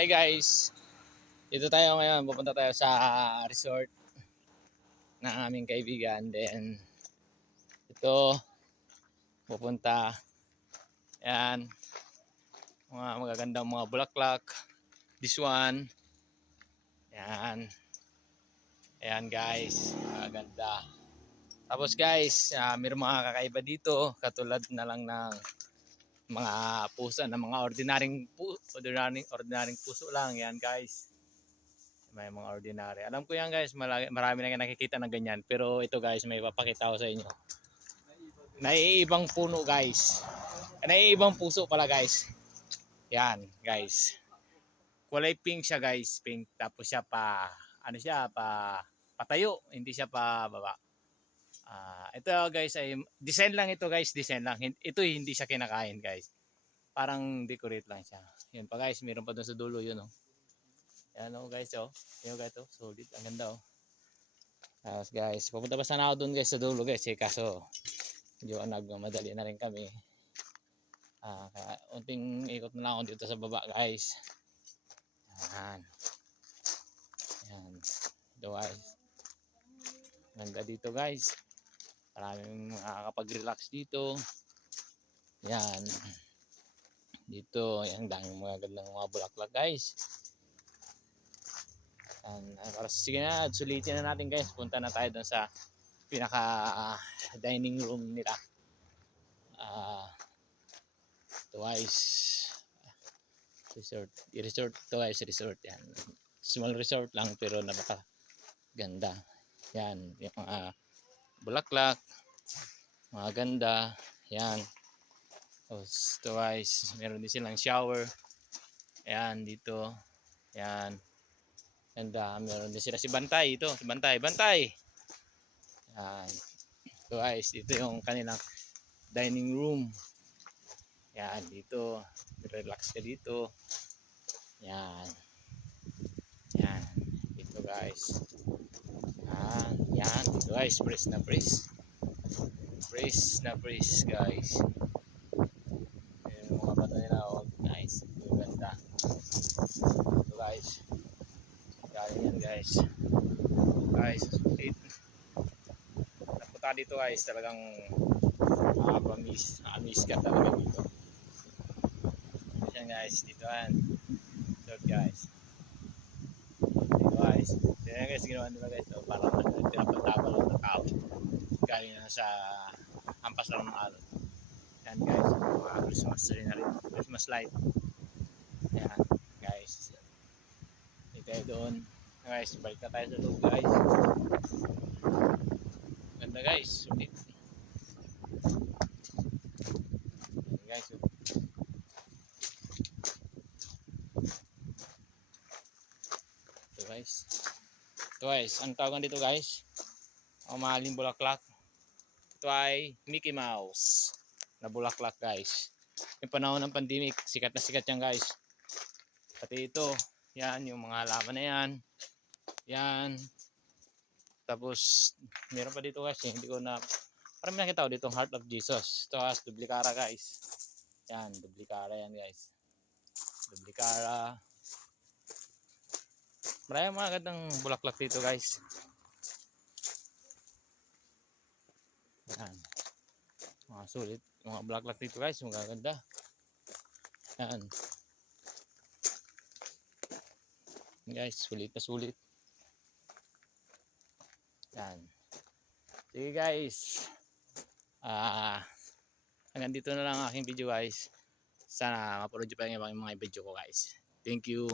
Hi guys, dito tayo ngayon. Pupunta tayo sa resort ng aming kaibigan. Then ito pupunta. Yan, mga magagandang mga bulaklak. This one. Yan. Ayan guys, maganda. Tapos guys, mayroong mga kakaiba dito. Katulad na lang ng mga pusa na mga ordinaryong puso lang. Yan guys. May mga ordinary. Alam ko yan guys, marami na nakikita ng ganyan. Pero ito guys, may papakita ko sa inyo. Naiibang puno guys. Naiibang puso pala guys. Yan guys. Kulay pink siya guys. Pink. Tapos siya patayo. Hindi siya pa baba. Ito guys ay design lang ito guys. Design lang. Ito hindi siya kinakain guys. Parang decorate lang siya. Yun pa guys. Meron pa doon sa dulo yun oh. Yan o guys oh. Yan guys oh. Solid. Ang ganda oh. Tapos guys, pupunta pa sana ako doon guys sa dulo guys kaso medyo nagmadali na rin kami. Kaya unting ikot na lang ako dito sa baba guys. Yan. Yan. Ito guys. Ganda dito guys. Maraming makakapag-relax dito. Yan. Dito, yan daming mga gandang mga bulaklak guys. Sige na, sulitin na natin guys. Punta na tayo doon sa pinaka dining room nila. Twice resort twice resort yan. Small resort lang pero napaka ganda. Yan, yung mga bulaklak, mga ganda. Yan. Twice, meron din silang shower. Yan dito. Yan. Ganda, meron din sila si Bantay ito, si Bantay. Yan. Guys, ito yung kanilang dining room. Yan, dito. Relax ka dito. Yan. Yan. Dito guys. Yan. Dito guys, press na press. Press na press guys. Yung mga bato nila, oh, nice. Ganda. Dito guys. Yan guys. Guys, napunta dito guys, talagang amis ka talaga dito. Yan guys, dito yan. So guys. Dito guys. Yan guys, ginawa nila guys. So, parang pinapagtapal lang ng kahoy. Galing na sa ampas lang ng alon. Yan guys, mga Christmas tree na rin. Christmas light. Yan guys. Dito doon. Guys, balik na tayo sa loob guys. Ganda guys, sulit. Guys, ito guys. Ito guys, ang tawagan dito guys, ang mahaling bulaklak. Ito ay Mickey Mouse na bulaklak guys. Yung panahon ng pandemic, sikat na sikat yan guys. Pati ito, yan yung mga halaman na yan. Yan. Tapos meron pa dito guys, hindi ko na parang nakita ko dito Heart of Jesus. Ito guys, Dublicara guys. Yan, Dublicara yan guys. Dublicara. Maraming mga gandang bulaklak dito guys. Yan. Mga sulit, mga bulaklak dito guys, magaganda. Yan. Guys, sulit na sulit. Yan. Sige guys. Hanggang dito na lang ang aking video guys. Sana mapanood nyo pa yung mga video ko guys. Thank you.